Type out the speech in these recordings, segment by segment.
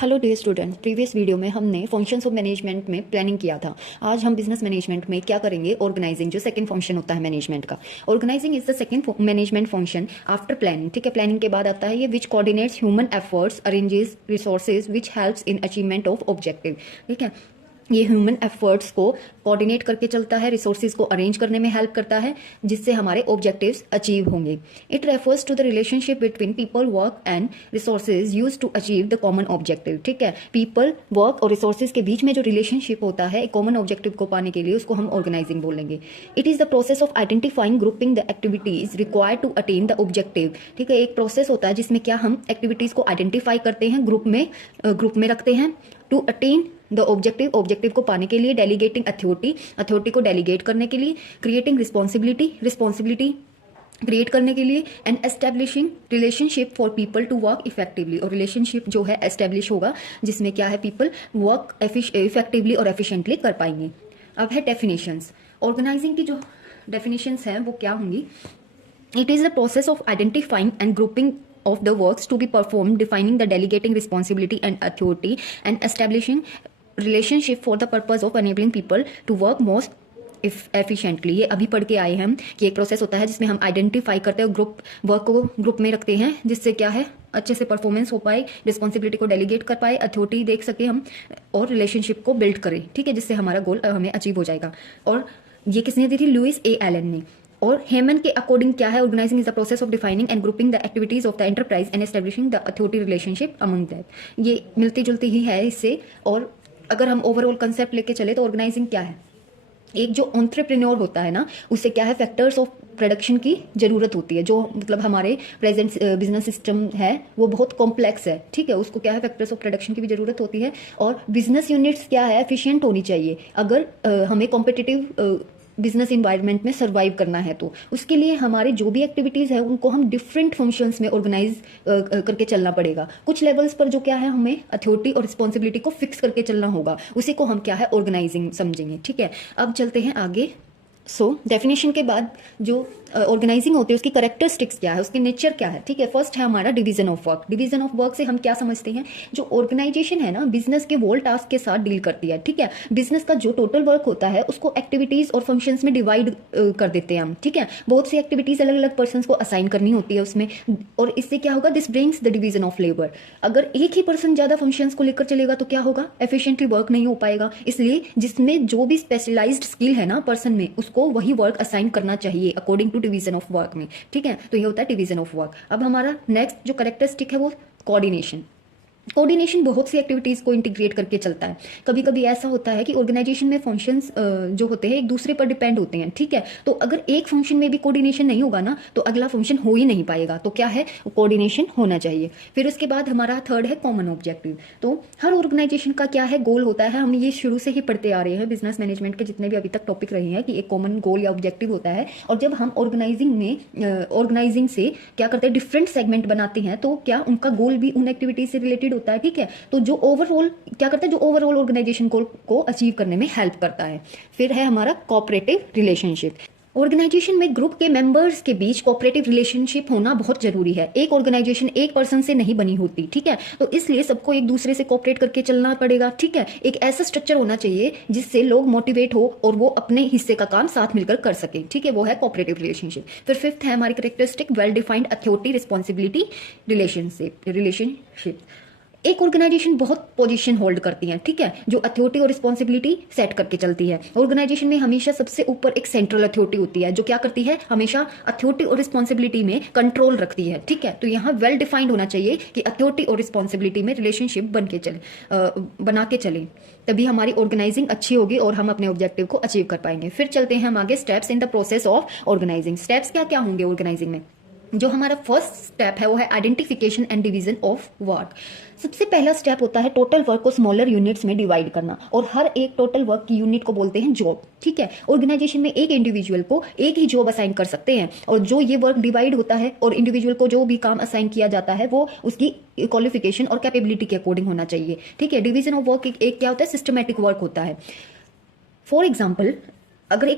Hello dear students, previous video में हमने functions of management में प्लानिंग किया था। आज हम बिजनेस मैनेजमेंट में क्या करेंगे, ऑर्गेनाइजिंग, जो सेकंड फंक्शन होता है मैनेजमेंट का। Organising is the second management function after planning. ठीक है, प्लानिंग के बाद आता है ये which coordinates human efforts, arranges resources which helps in achievement of objective. ठीक है, ये ह्यूमन एफर्ट्स को कोऑर्डिनेट करके चलता है, रिसोर्सेज को अरेंज करने में हेल्प करता है, जिससे हमारे ऑब्जेक्टिव्स अचीव होंगे। It refers to the relationship between people, work and resources use to achieve the common objective. ठीक है, पीपल, वर्क और रिसोर्सेज के बीच में जो रिलेशनशिप होता है एक कॉमन ऑब्जेक्टिव को पाने के लिए, उसको हम ऑर्गेनाइजिंग बोलेंगे। It is the process of identifying, grouping the activities required to attain the objective. ठीक है, एक प्रोसेस होता है जिसमें क्या हम एक्टिविटीज को आइडेंटिफाई करते हैं, ग्रुप में रखते हैं, टू अटेन द ऑब्जेक्टिव को पाने के लिए, डेलीगेटिंग अथॉरिटी को डेलीगेट करने के लिए, क्रिएटिंग रिस्पॉन्सिबिलिटी क्रिएट करने के लिए, and establishing relationship for people to work effectively. और रिलेशनशिप जो है एस्टेब्लिश होगा, जिसमें क्या है, पीपल वर्क इफेक्टिवली और एफिशिएंटली कर पाएंगे। अब है डेफिनेशंस। ऑर्गेनाइजिंग की जो डेफिनेशंस हैं वो क्या होंगी? It is the process of identifying and grouping of the works to be performed, defining the delegating responsibility and authority, and establishing relationship for the purpose of enabling people to work most efficiently। ये अभी पढ़ के आए हैं कि एक process होता है जिसमें हम आइडेंटिफाई करते हैं, वर्क को ग्रुप में रखते हैं, जिससे क्या है, अच्छे से परफॉर्मेंस हो पाए, रिस्पॉन्सिबिलिटी को डेलीगेट कर पाए, अथॉरिटी देख सके हम, और रिलेशनशिप को बिल्ड करें। ठीक है, जिससे हमारा गोल हमें अचीव हो जाएगा। और ये किसने दी थी? लुइस ए एलन ने। और हेमन के अकॉर्डिंग क्या है? Organising is the process of defining and grouping the activities of the enterprise and establishing the authority relationship among that. ये मिलती जुलती ही है इससे। और अगर हम ओवरऑल कंसेप्ट लेके चले तो ऑर्गेनाइजिंग क्या है? एक जो एंटरप्रेन्योर होता है ना, उससे क्या है, फैक्टर्स ऑफ प्रोडक्शन की जरूरत होती है। जो मतलब हमारे प्रेजेंट बिजनेस सिस्टम है वो बहुत कॉम्प्लेक्स है। ठीक है, उसको क्या है, फैक्टर्स ऑफ प्रोडक्शन की भी जरूरत होती है। और बिजनेस यूनिट्स क्या है, एफिशिएंट होनी चाहिए। अगर हमें कॉम्पिटिटिव बिजनेस इन्वायरमेंट में सर्वाइव करना है तो उसके लिए हमारे जो भी एक्टिविटीज है उनको हम डिफरेंट फंक्शंस में ऑर्गेनाइज करके चलना पड़ेगा। कुछ लेवल्स पर जो क्या है, हमें अथॉरिटी और रिस्पॉन्सिबिलिटी को फिक्स करके चलना होगा, उसी को हम क्या है, ऑर्गेनाइजिंग समझेंगे। ठीक है, अब चलते हैं आगे। डेफिनेशन के बाद जो ऑर्गेनाइजिंग होती है उसकी करेक्टरिस्टिक्स क्या है, उसकी नेचर क्या है। ठीक है, फर्स्ट है हमारा division of work. Division of work से हम क्या समझते हैं? जो ऑर्गेनाइजेशन है ना, बिजनेस के वोल टास्क के साथ डील करती है। ठीक है, बिजनेस का जो टोटल वर्क होता है उसको एक्टिविटीज और फंक्शंस में डिवाइड कर देते हैं हम। ठीक है, बहुत सी एक्टिविटीज अलग अलग पर्सन को असाइन करनी होती है उसमें, और इससे क्या होगा, this brings the division of labour. अगर एक ही पर्सन ज्यादा फंक्शंस को लेकर चलेगा तो क्या होगा, एफिशिएंटली वर्क नहीं हो पाएगा। इसलिए जिसमें जो भी स्पेशलाइज्ड स्किल है ना पर्सन में, उसको वही वर्क असाइन करना चाहिए according to division of work में। ठीक है, तो ये होता है डिवीजन ऑफ वर्क। अब हमारा नेक्स्ट जो कैरेक्टरिस्टिक है वो कोऑर्डिनेशन। कोऑर्डिनेशन बहुत सी एक्टिविटीज को इंटीग्रेट करके चलता है। कभी कभी ऐसा होता है कि ऑर्गेनाइजेशन में फंक्शंस जो होते हैं एक दूसरे पर डिपेंड होते हैं। ठीक है, तो अगर एक फंक्शन में भी कोऑर्डिनेशन नहीं होगा ना तो अगला फंक्शन हो ही नहीं पाएगा। तो क्या है, कोऑर्डिनेशन होना चाहिए। फिर उसके बाद हमारा थर्ड है कॉमन ऑब्जेक्टिव। तो हर ऑर्गेनाइजेशन का क्या है, गोल होता है। हम ये शुरू से ही पढ़ते आ रहे हैं बिजनेस मैनेजमेंट के जितने भी अभी तक टॉपिक रहे हैं कि एक कॉमन गोल या ऑब्जेक्टिव होता है। और जब हम ऑर्गेनाइजिंग से क्या करते हैं, डिफरेंट सेगमेंट बनाते हैं, तो क्या उनका गोल भी उन एक्टिविटीज से रिलेटेड होता है। ठीक है, तो जो ओवरऑल क्या करता है, जो ओवरऑल ऑर्गेनाइजेशन गोल को अचीव करने में हेल्प करता है। फिर है हमारा कोऑपरेटिव रिलेशनशिप। ऑर्गेनाइजेशन में ग्रुप के मेंबर्स के बीच कोऑपरेटिव रिलेशनशिप होना बहुत जरूरी है। एक ऑर्गेनाइजेशन एक पर्सन से नहीं बनी होती। ठीक है, तो इसलिए सबको एक दूसरे से कोऑपरेट करके चलना पड़ेगा। ठीक है, एक ऐसा स्ट्रक्चर होना चाहिए जिससे लोग मोटिवेट हो और वो अपने हिस्से का काम साथ मिलकर कर सके। ठीक है, वो है कोऑपरेटिव रिलेशनशिप। फिर फिफ्थ है हमारी characteristic, well defined authority responsibility relationship. एक ऑर्गेनाइजेशन बहुत पोजीशन होल्ड करती है। ठीक है, जो अथॉरिटी और रिस्पॉन्सिबिलिटी सेट करके चलती है। ऑर्गेनाइजेशन में हमेशा सबसे ऊपर एक सेंट्रल अथॉरिटी होती है जो क्या करती है, हमेशा अथॉरिटी और रिस्पॉन्सिबिलिटी में कंट्रोल रखती है। ठीक है, तो यहाँ वेल डिफाइंड होना चाहिए कि अथॉरिटी और रिस्पॉन्सिबिलिटी में रिलेशनशिप बना के चले, तभी हमारी ऑर्गेनाइजिंग अच्छी होगी और हम अपने ऑब्जेक्टिव को अचीव कर पाएंगे। फिर चलते हैं हम आगे, steps in the process of organising. Steps क्या क्या होंगे ऑर्गेनाइजिंग में? जो हमारा फर्स्ट स्टेप है वो है identification and division of work. सबसे पहला स्टेप होता है टोटल वर्क को स्मॉलर यूनिट्स में डिवाइड करना, और हर एक टोटल वर्क की यूनिट को बोलते हैं जॉब। ठीक है, ऑर्गेनाइजेशन में एक इंडिविजुअल को एक ही जॉब असाइन कर सकते हैं, और जो ये वर्क डिवाइड होता है और इंडिविजुअल को जो भी काम असाइन किया जाता है वो उसकी क्वालिफिकेशन और कैपेबिलिटी के अकॉर्डिंग होना चाहिए। ठीक है, डिवीजन ऑफ वर्क एक क्या होता है, सिस्टमैटिक वर्क होता है। फॉर एग्जाम्पल, अगर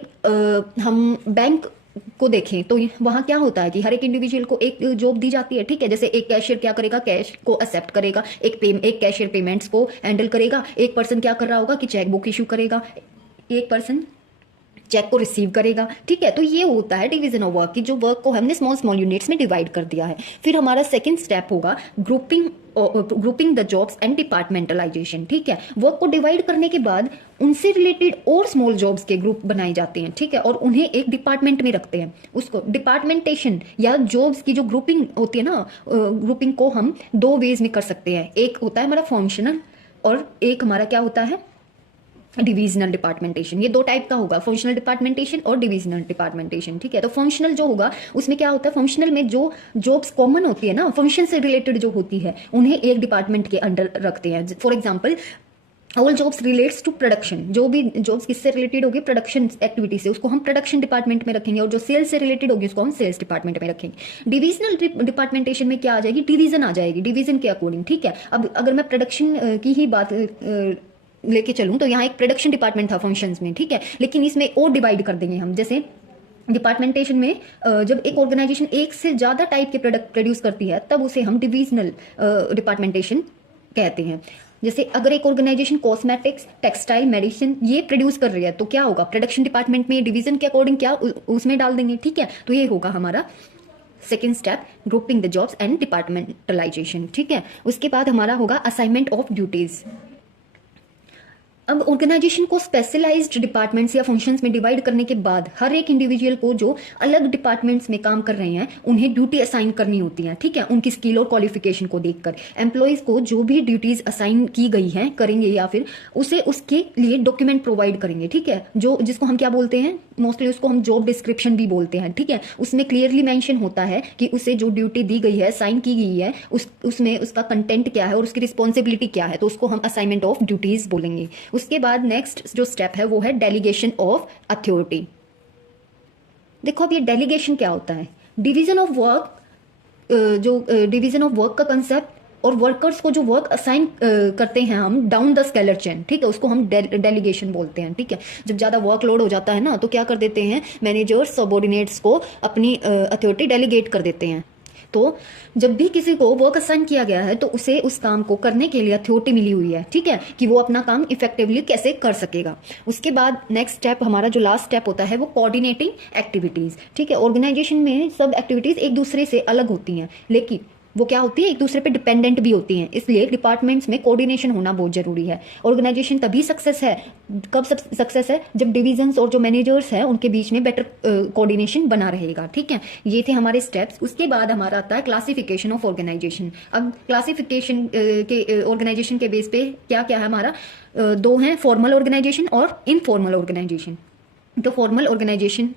हम बैंक को देखें तो वहां क्या होता है कि हर एक इंडिविजुअल को एक जॉब दी जाती है, ठीक है। जैसे एक कैशियर क्या करेगा, कैश को एक्सेप्ट करेगा, एक कैशियर पेमेंट्स को हैंडल करेगा, एक पर्सन क्या कर रहा होगा कि चेक बुक इशू करेगा, एक पर्सन चेक को रिसीव करेगा, ठीक है। तो ये होता है डिवीजन ऑफ वर्क की, जो वर्क को हमने स्मॉल स्मॉल यूनिट्स में डिवाइड कर दिया है। फिर हमारा सेकंड स्टेप होगा grouping the jobs and departmentalisation, ठीक है। वर्क को डिवाइड करने के बाद उनसे रिलेटेड और स्मॉल जॉब्स के ग्रुप बनाए जाते हैं, ठीक है, और उन्हें एक डिपार्टमेंट में रखते हैं। उसको डिपार्टमेंटेशन या जॉब्स की जो ग्रुपिंग होती है ना, ग्रुपिंग को हम दो वेज में कर सकते हैं। एक होता है हमारा फंक्शनल और एक हमारा क्या होता है डिविजनल डिपार्टमेंटेशन। ये दो टाइप का होगा, फंक्शनल डिपार्टमेंटेशन और डिविजनल डिपार्टमेंटेशन, ठीक है। तो फंक्शनल जो होगा उसमें क्या होता है, फंक्शनल में जो जॉब्स कॉमन होती है ना, फंक्शन से रिलेटेड जो होती है, उन्हें एक डिपार्टमेंट के अंडर रखते हैं। For example all jobs relates to production, जो भी जॉब्स किससे रिलेटेड होगी, प्रोडक्शन एक्टिविटी से, उसको हम प्रोडक्शन डिपार्टमेंट में रखेंगे, और जो सेल्स से रिलेटेड होगी उसको हम सेल्स डिपार्टमेंट में रखेंगे। डिविजनल डिपार्टमेंटेशन में क्या आ जाएगी, डिवीजन आ जाएगी, डिवीजन के अकॉर्डिंग, ठीक है। अब अगर मैं प्रोडक्शन की ही बात लेके चलूं तो यहाँ एक प्रोडक्शन डिपार्टमेंट था फंक्शंस में, ठीक है, लेकिन इसमें और डिवाइड कर देंगे हम। जैसे डिपार्टमेंटेशन में जब एक ऑर्गेनाइजेशन एक से ज्यादा टाइप के प्रोडक्ट प्रोड्यूस करती है तब उसे हम डिविजनल डिपार्टमेंटेशन कहते हैं। जैसे अगर एक ऑर्गेनाइजेशन कॉस्मेटिक्स, टेक्सटाइल, मेडिसिन ये प्रोड्यूस कर रही है तो क्या होगा, प्रोडक्शन डिपार्टमेंट में डिवीजन के अकॉर्डिंग क्या उसमें डाल देंगे, ठीक है। तो ये होगा हमारा second step, grouping the jobs and departmentalisation, ठीक है। उसके बाद हमारा होगा असाइनमेंट ऑफ ड्यूटीज। अब ऑर्गेनाइजेशन को स्पेशलाइज्ड डिपार्टमेंट्स या फंक्शंस में डिवाइड करने के बाद हर एक इंडिविजुअल को जो अलग डिपार्टमेंट्स में काम कर रहे हैं उन्हें ड्यूटी असाइन करनी होती है, ठीक है, उनकी स्किल और क्वालिफिकेशन को देखकर। एम्प्लॉयज को जो भी ड्यूटीज असाइन की गई हैं करेंगे या फिर उसे उसके लिए डॉक्यूमेंट प्रोवाइड करेंगे, ठीक है, जो जिसको हम क्या बोलते हैं, मोस्टली उसको हम जॉब डिस्क्रिप्शन भी बोलते हैं, ठीक है। उसमें क्लियरली मेंशन होता है कि उसे जो ड्यूटी दी गई है, साइन की गई है, उसमें उसका कंटेंट क्या है और उसकी रिस्पॉन्सिबिलिटी क्या है, तो उसको हम असाइनमेंट ऑफ ड्यूटीज बोलेंगे। उसके बाद नेक्स्ट जो स्टेप है वो है डेलीगेशन ऑफ अथॉरिटी। देखो अब ये डेलीगेशन क्या होता है, डिवीजन ऑफ वर्क, जो डिवीजन ऑफ वर्क का कंसेप्ट और वर्कर्स को जो वर्क असाइन करते हैं हम डाउन द स्केलर चेन, ठीक है, उसको हम डेलीगेशन बोलते हैं, ठीक है। जब ज्यादा वर्कलोड हो जाता है ना तो क्या कर देते हैं मैनेजर्स सबऑर्डिनेट्स को अपनी अथॉरिटी डेलीगेट कर देते हैं। तो जब भी किसी को वर्क असाइन किया गया है तो उसे उस काम को करने के लिए अथॉरिटी मिली हुई है, ठीक है, कि वो अपना काम इफेक्टिवली कैसे कर सकेगा। उसके बाद नेक्स्ट स्टेप, हमारा जो लास्ट स्टेप होता है वो कोऑर्डिनेटिंग एक्टिविटीज, ठीक है। ऑर्गेनाइजेशन में सब एक्टिविटीज एक दूसरे से अलग होती हैं लेकिन वो क्या होती है, एक दूसरे पे डिपेंडेंट भी होती हैं, इसलिए डिपार्टमेंट्स में कोऑर्डिनेशन होना बहुत जरूरी है। ऑर्गेनाइजेशन तभी सक्सेस है, कब सक्सेस है, जब डिविजन्स और जो मैनेजर्स हैं उनके बीच में बेटर कोऑर्डिनेशन बना रहेगा, ठीक है। ये थे हमारे स्टेप्स। उसके बाद हमारा आता है क्लासिफिकेशन ऑफ ऑर्गेनाइजेशन। अब क्लासिफिकेशन के ऑर्गेनाइजेशन के बेस पे क्या क्या है हमारा, दो हैं, फॉर्मल ऑर्गेनाइजेशन और इनफॉर्मल ऑर्गेनाइजेशन। तो फॉर्मल ऑर्गेनाइजेशन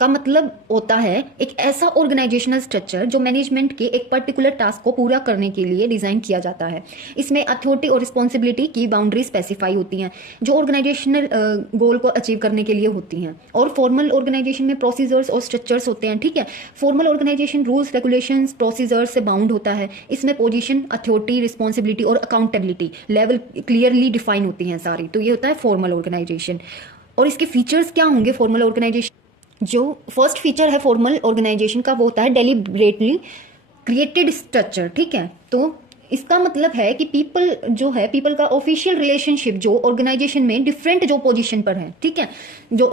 का मतलब होता है एक ऐसा ऑर्गेनाइजेशनल स्ट्रक्चर जो मैनेजमेंट के एक पर्टिकुलर टास्क को पूरा करने के लिए डिजाइन किया जाता है। इसमें अथॉरिटी और रिस्पॉन्सिबिलिटी की बाउंड्री स्पेसिफाई होती हैं जो ऑर्गेनाइजेशनल गोल को अचीव करने के लिए होती हैं। और फॉर्मल ऑर्गेनाइजेशन में प्रोसीजर्स और स्ट्रक्चर्स होते हैं, ठीक है। Formal organisation rules, regulations, procedures से बाउंड होता है। इसमें पोजीशन, अथॉरिटी, रिस्पॉन्सिबिलिटी और अकाउंटेबिलिटी लेवल क्लियरली डिफाइन होती हैं सारी। तो ये होता है फॉर्मल ऑर्गेनाइजेशन। और इसके फीचर्स क्या होंगे फॉर्मल ऑर्गेनाइजेशन, जो फर्स्ट फीचर है फॉर्मल ऑर्गेनाइजेशन का वो होता है डेलिब्रेटली क्रिएटेड स्ट्रक्चर, ठीक है। तो इसका मतलब है कि पीपल का ऑफिशियल रिलेशनशिप जो ऑर्गेनाइजेशन में डिफरेंट जो पोजीशन पर है, ठीक है, जो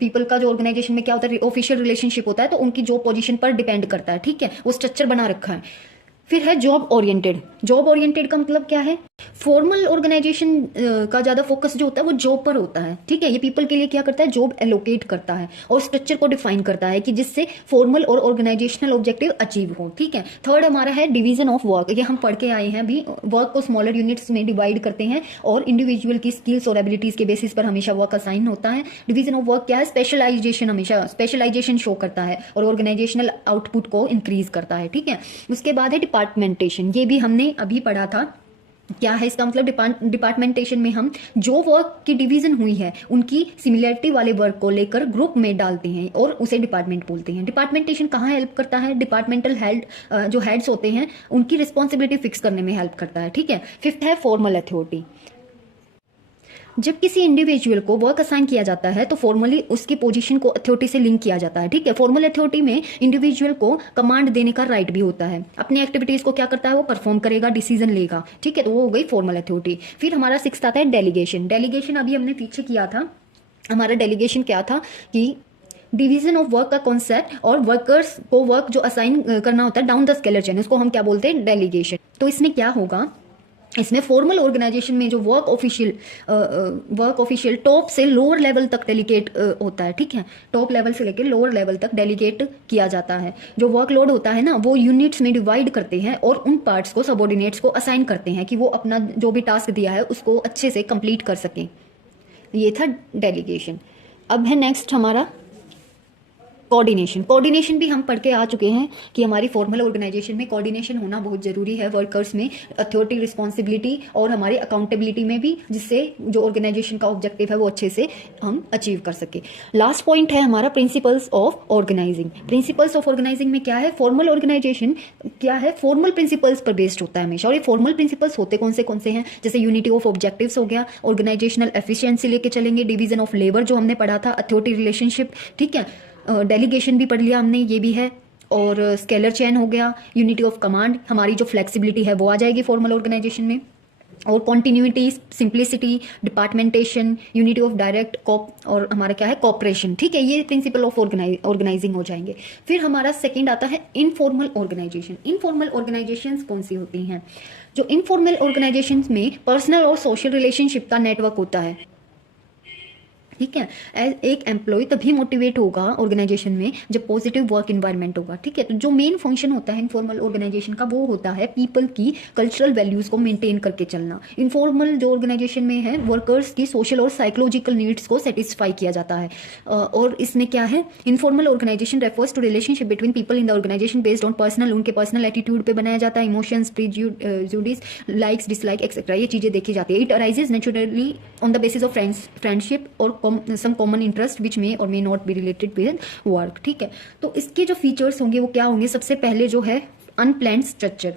पीपल का जो ऑर्गेनाइजेशन में क्या होता है ऑफिशियल रिलेशनशिप होता है तो उनकी जो पोजीशन पर डिपेंड करता है, ठीक है, वो स्ट्रक्चर बना रखा है। फिर है जॉब ओरिएंटेड। जॉब ओरिएंटेड का मतलब क्या है, फॉर्मल ऑर्गेनाइजेशन का ज्यादा फोकस जो होता है वो जॉब पर होता है, ठीक है। ये पीपल के लिए क्या करता है, जॉब एलोकेट करता है और स्ट्रक्चर को डिफाइन करता है कि जिससे फॉर्मल और ऑर्गेनाइजेशनल ऑब्जेक्टिव अचीव हो, ठीक है। थर्ड हमारा है डिवीजन ऑफ वर्क। ये हम पढ़ के आए हैं अभी, वर्क को स्मॉलर यूनिट्स में डिवाइड करते हैं और इंडिविजुअल की स्किल्स और एबिलिटीज के बेसिस पर हमेशा वर्क असाइन होता है। डिवीजन ऑफ वर्क क्या है, स्पेशलाइजेशन, हमेशा स्पेशलाइजेशन शो करता है और ऑर्गेनाइजेशनल आउटपुट को इंक्रीज करता है, ठीक है। उसके बाद है डिपार्टमेंटेशन। ये भी हमने अभी पढ़ा था, क्या है इसका मतलब, डिपार्टमेंटेशन में हम जो वर्क की डिवीजन हुई है उनकी सिमिलरिटी वाले वर्क को लेकर ग्रुप में डालते हैं और उसे डिपार्टमेंट बोलते हैं। डिपार्टमेंटेशन कहाँ हेल्प करता है, डिपार्टमेंटल हेड जो हेड्स होते हैं उनकी रिस्पॉन्सिबिलिटी फिक्स करने में हेल्प करता है, ठीक है। फिफ्थ है फॉर्मल अथॉरिटी। जब किसी इंडिविजुअल को वर्क असाइन किया जाता है तो फॉर्मली उसकी पोजीशन को अथॉरिटी से लिंक किया जाता है, ठीक है। फॉर्मल अथॉरिटी में इंडिविजुअल को कमांड देने का राइट भी होता है, अपनी एक्टिविटीज को क्या करता है वो परफॉर्म करेगा, डिसीजन लेगा, ठीक है। तो वो हो गई फॉर्मल अथॉरिटी। फिर हमारा 6th आता है डेलीगेशन। डेलीगेशन अभी हमने पीछे किया था। हमारा डेलीगेशन क्या था कि डिवीजन ऑफ वर्क का कॉन्सेप्ट और वर्कर्स को वर्क जो असाइन करना होता है डाउन द स्केलर चेन, उसको हम क्या बोलते हैं, डेलीगेशन। तो इसमें क्या होगा, इसमें फॉर्मल ऑर्गेनाइजेशन में जो वर्क ऑफिशियल टॉप से लोअर लेवल तक डेलीगेट होता है, ठीक है। टॉप लेवल से लेकर लोअर लेवल तक डेलीगेट किया जाता है। जो वर्कलोड होता है ना वो यूनिट्स में डिवाइड करते हैं और उन पार्ट्स को सबऑर्डिनेट्स को असाइन करते हैं कि वो अपना जो भी टास्क दिया है उसको अच्छे से कंप्लीट कर सकें। ये था डेलीगेशन। अब है नेक्स्ट हमारा कोऑर्डिनेशन। कोऑर्डिनेशन भी हम पढ़ के आ चुके हैं कि हमारी फॉर्मल ऑर्गेनाइजेशन में कोऑर्डिनेशन होना बहुत जरूरी है, वर्कर्स में अथॉरिटी, रिस्पॉन्सिबिलिटी और हमारी अकाउंटेबिलिटी में भी, जिससे जो ऑर्गेनाइजेशन का ऑब्जेक्टिव है वो अच्छे से हम अचीव कर सके। लास्ट पॉइंट है हमारा principles of organising. Principles of organising में क्या है, फॉर्मल ऑर्गेनाइजेशन क्या है, फॉर्मल प्रिंसिपल्स पर बेस्ड होता है हमेशा। और ये फॉर्मल प्रिंसिपल्स होते कौन से हैं, जैसे यूनिटी ऑफ ऑब्जेक्टिव्स हो गया, ऑर्गेनाइजेशनल एफिशिएंसी लेके चलेंगे, डिवीजन ऑफ लेबर जो हमने पढ़ा था, अथॉरिटी रिलेशनशिप, ठीक है। डेलीगेशन भी पढ़ लिया हमने, ये भी है। और स्केलर चेन हो गया, यूनिटी ऑफ कमांड, हमारी जो फ्लेक्सिबिलिटी है वो आ जाएगी फॉर्मल ऑर्गेनाइजेशन में। और continuity, simplicity, departmentation, unity of direct cop और हमारा क्या है कॉपरेशन, ठीक है। ये प्रिंसिपल ऑफ ऑर्गेनाइजिंग हो जाएंगे। फिर हमारा सेकंड आता है इनफॉर्मल ऑर्गेनाइजेशन। इनफॉर्मल ऑर्गेनाइजेशंस कौन सी होती हैं, जो इनफॉर्मल ऑर्गेनाइजेशंस में पर्सनल और सोशल रिलेशनशिप का नेटवर्क होता है, ठीक है। एक एम्प्लॉय तभी मोटिवेट होगा ऑर्गेनाइजेशन में जब पॉजिटिव वर्क इन्वायरमेंट होगा, ठीक है। तो जो मेन फंक्शन होता है इनफॉर्मल ऑर्गेनाइजेशन का वो होता है पीपल की कल्चरल वैल्यूज को मेंटेन करके चलना। इनफॉर्मल जो ऑर्गेनाइजेशन में है वर्कर्स की सोशल और साइकोलॉजिकल नीड्स को सेटिस्फाई किया जाता है। और इसमें क्या है, informal organisation refers to relationship between people in the organisation based on personal, उनके पर्सनल एटीट्यूड पे बनाया जाता है, emotions, prejudice, likes, dislike etcetera, ये चीजें देखी जाती है। It arises naturally on the basis of friendship और some common interest which may or may not be related with work, ठीक है। तो इसके जो फीचर्स होंगे वो क्या होंगे, सबसे पहले जो है unplanned structure.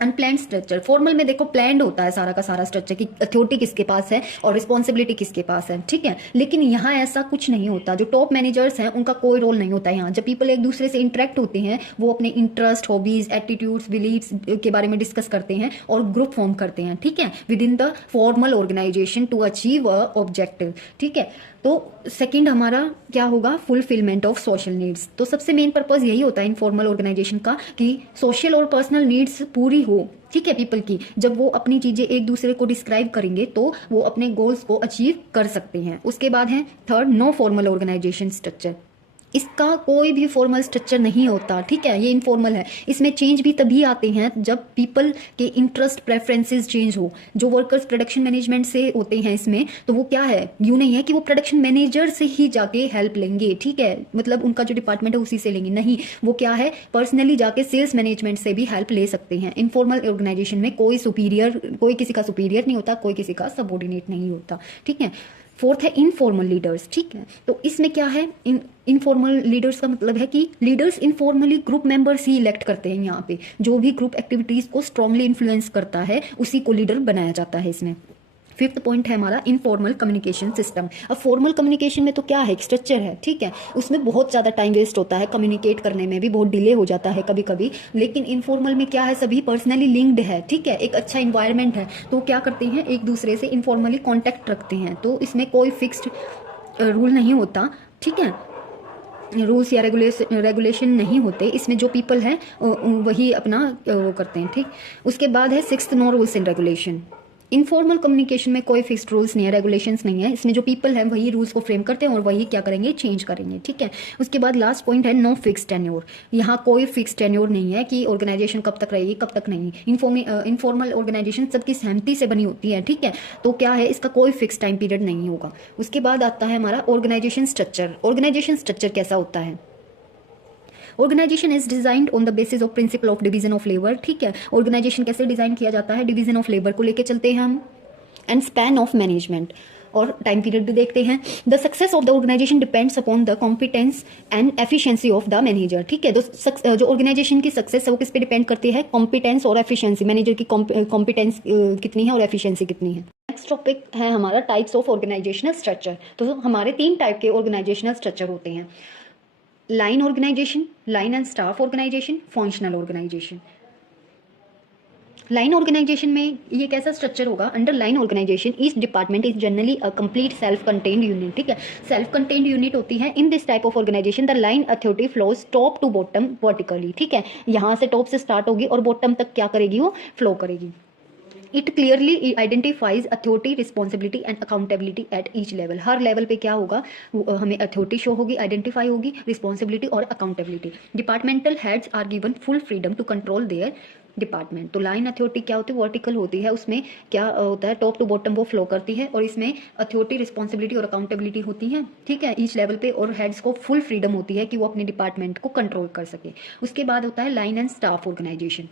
Unplanned structure, formal में देखो प्लान्ड होता है सारा का सारा स्ट्रक्चर कि अथॉरिटी किसके पास है और रिस्पॉन्सिबिलिटी किसके पास है, ठीक है। लेकिन यहाँ ऐसा कुछ नहीं होता, जो टॉप मैनेजर्स हैं उनका कोई रोल नहीं होता है यहाँ। जब पीपल एक दूसरे से इंटरेक्ट होते हैं वो अपने इंटरेस्ट, हॉबीज, एटीट्यूड्स, बिलीव्स के बारे में डिस्कस करते हैं और ग्रुप फॉर्म करते हैं, ठीक है, within the formal organisation to achieve a objective, ठीक है। तो सेकंड हमारा क्या होगा, फुलफिलमेंट ऑफ सोशल नीड्स। तो सबसे मेन पर्पस यही होता है इनफॉर्मल ऑर्गेनाइजेशन का कि सोशल और पर्सनल नीड्स पूरी हो, ठीक है, पीपल की। जब वो अपनी चीजें एक दूसरे को डिस्क्राइब करेंगे तो वो अपने गोल्स को अचीव कर सकते हैं। उसके बाद है third, no formal organisation structure. इसका कोई भी फॉर्मल स्ट्रक्चर नहीं होता, ठीक है, ये इनफॉर्मल है। इसमें चेंज भी तभी आते हैं जब पीपल के इंटरेस्ट, प्रेफरेंसेस चेंज हो। जो वर्कर्स प्रोडक्शन मैनेजमेंट से होते हैं इसमें, तो वो क्या है, यूं नहीं है कि वो प्रोडक्शन मैनेजर से ही जाके हेल्प लेंगे, ठीक है, मतलब उनका जो डिपार्टमेंट है उसी से लेंगे, नहीं, वो क्या है, पर्सनली जाके सेल्स मैनेजमेंट से भी हेल्प ले सकते हैं। इनफॉर्मल ऑर्गेनाइजेशन में कोई सुपीरियर, कोई किसी का सुपीरियर नहीं होता, कोई किसी का सबऑर्डिनेट नहीं होता, ठीक है। फोर्थ है इनफॉर्मल लीडर्स, ठीक है। तो इसमें क्या है, इनफॉर्मल लीडर्स का मतलब है कि लीडर्स इनफॉर्मली ग्रुप मेंबर्स ही इलेक्ट करते हैं। यहाँ पे जो भी ग्रुप एक्टिविटीज को स्ट्रांगली इन्फ्लुएंस करता है उसी को लीडर बनाया जाता है इसमें। फिफ्थ पॉइंट है हमारा इनफॉर्मल कम्युनिकेशन सिस्टम। अब फॉर्मल कम्युनिकेशन में तो क्या है, एक स्ट्रक्चर है, ठीक है, उसमें बहुत ज़्यादा टाइम वेस्ट होता है, कम्युनिकेट करने में भी बहुत डिले हो जाता है कभी कभी। लेकिन इनफॉर्मल में क्या है, सभी पर्सनली लिंक्ड है, ठीक है, एक अच्छा इन्वायरमेंट है, तो क्या करते हैं, एक दूसरे से इनफॉर्मली कॉन्टैक्ट रखते हैं। तो इसमें कोई फिक्स्ड रूल नहीं होता, ठीक है, रूल्स या रेगुलेशन नहीं होते इसमें। जो पीपल है वही अपना वो करते हैं, ठीक। उसके बाद है sixth, no rules in regulation. Informal communication में कोई फिक्स्ड रूल्स नहीं है, रेगुलेशंस नहीं है, इसमें जो पीपल है वही रूल्स को फ्रेम करते हैं और वही क्या करेंगे, चेंज करेंगे, ठीक है। उसके बाद लास्ट पॉइंट है नो फिक्स्ड टेन्योर। यहाँ कोई फिक्स्ड टेन्योर नहीं है कि ऑर्गेनाइजेशन कब तक रहेगी कब तक नहीं। इनफॉर्मल ऑर्गेनाइजेशन सबकी सहमति से बनी होती है, ठीक है, तो क्या है, इसका कोई फिक्स टाइम पीरियड नहीं होगा। उसके बाद आता है हमारा ऑर्गेनाइजेशन स्ट्रक्चर। ऑर्गेनाइजेशन स्ट्रक्चर कैसा होता है, organisation is designed on the basis of principle of division of labour, ठीक है। ऑर्गेनाइजेशन कैसे डिजाइन किया जाता है, डिवीजन ऑफ लेबर को लेके चलते हैं हम, एंड स्पैन ऑफ मैनेजमेंट, और टाइम पीरियड भी देखते हैं। The success of the organisation depends upon the competence and efficiency of the manager, ठीक है। तो जो ऑर्गेनाइजेशन की सक्सेस है वो किस पे डिपेंड करती है, कॉम्पिटेंस और एफिशिएंसी, मैनेजर की कॉम्पिटेंस कितनी है और एफिशिएंसी कितनी है। नेक्स्ट टॉपिक है हमारा टाइप्स ऑफ ऑर्गेनाइजेशनल स्ट्रक्चर। तो हमारे 3 टाइप के ऑर्गेनाइजेशनल स्ट्रक्चर होते हैं, line organisation, line and staff organisation, functional organisation. Line organisation में ये कैसा स्ट्रक्चर होगा, under line organisation each department is generally a complete self contained unit, ठीक है, सेल्फ कंटेन्ड यूनिट होती है। In this type of organisation the line authority flows top to bottom vertically, ठीक है, यहाँ से टॉप से स्टार्ट होगी और बॉटम तक क्या करेगी, वो फ्लो करेगी। It clearly identifies authority, responsibility and accountability at each level. हर लेवल पे क्या होगा, हमें अथॉरिटी शो होगी, आइडेंटिफाई होगी, रिस्पॉन्सिबिलिटी और accountability. Departmental heads are given full freedom to control their department. तो लाइन अथॉरिटी क्या होती है, वर्टिकल होती है, उसमें क्या होता है, टॉप टू बॉटम वो फ्लो करती है, और इसमें अथॉरिटी, रिस्पॉन्सिबिलिटी और अकाउंटेबिलिटी होती है, ठीक है, ईच लेवल पे। और हेड्स को फुल फ्रीडम होती है कि वो अपने डिपार्टमेंट को कंट्रोल कर सके। उसके बाद होता है line and staff organisation.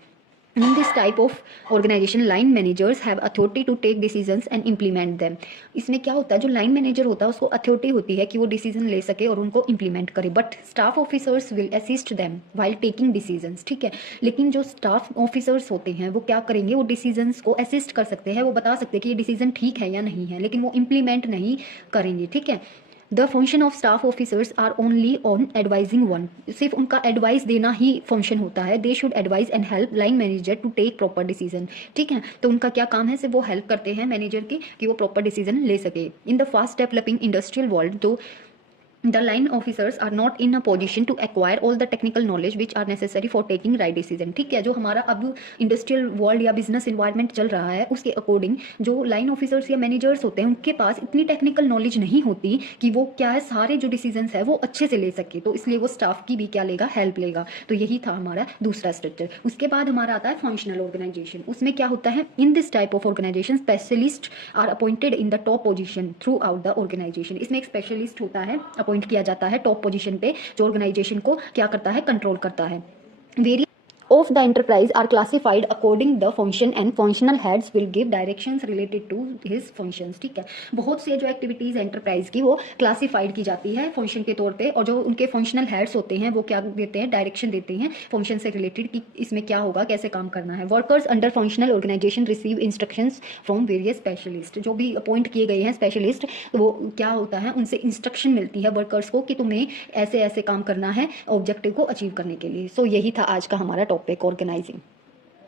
In this type of organization, line managers have authority to take decisions and implement them. इसमें क्या होता है, जो लाइन मैनेजर होता है उसको अथॉरिटी होती है कि वो डिसीजन ले सके और उनको इम्प्लीमेंट करे, but staff officers will assist them while taking decisions, ठीक है। लेकिन जो स्टाफ ऑफिसर्स होते हैं वो क्या करेंगे, वो डिसीजंस को असिस्ट कर सकते हैं, वो बता सकते हैं कि ये डिसीजन ठीक है या नहीं है, लेकिन वो इम्प्लीमेंट नहीं करेंगे, ठीक है। The function of staff officers are only on advising one, सिर्फ उनका एडवाइस देना ही फंक्शन होता है। They should advise and help line manager to take proper decision, ठीक है। तो उनका क्या काम है, सिर्फ वो हेल्प करते हैं मैनेजर की कि वो प्रॉपर डिसीजन ले सके। In the fast developing industrial world, तो the line officers are not in a position to acquire all the technical knowledge which are necessary for taking right decision, ठीक है। जो हमारा अब इंडस्ट्रियल वर्ल्ड या business environment चल रहा है उसके अकॉर्डिंग जो लाइन ऑफिसर्स या मैनेजर्स होते हैं उनके पास इतनी टेक्निकल नॉलेज नहीं होती कि वो क्या है, सारे जो डिसीजंस है वो अच्छे से ले सके, तो इसलिए वो स्टाफ की भी क्या लेगा, हेल्प लेगा। तो यही था हमारा दूसरा स्ट्रक्चर। उसके बाद हमारा आता है फंक्शनल ऑर्गेनाइजेशन। उसमें क्या होता है, in this type of organisation specialist are appointed in the top position throughout the organisation. इसमें एक स्पेशलिस्ट होता है, अपॉइंट किया जाता है टॉप पोजीशन पे, जो ऑर्गेनाइजेशन को क्या करता है, कंट्रोल करता है। Very of the enterprise are classified according the function and functional heads will give directions related to his functions, ठीक है। बहुत से जो एक्टिविटीज एंटरप्राइज की वो क्लासिफाइड की जाती है फंक्शन के तौर पे, और जो उनके फंक्शनल हेड्स होते हैं वो क्या देते हैं, डायरेक्शन देते हैं फंक्शन से रिलेटेड कि इसमें क्या होगा, कैसे काम करना है। Workers under functional organisation receive instructions from various specialist, जो भी अपॉइंट किए गए हैं स्पेशलिस्ट, वो क्या होता है, उनसे इंस्ट्रक्शन मिलती है वर्कर्स को कि तुम्हें ऐसे ऐसे काम करना है ऑब्जेक्टिव को अचीव करने के लिए। सो यही था आज का हमारा टॉपिक ऑर्गेनाइजिंग।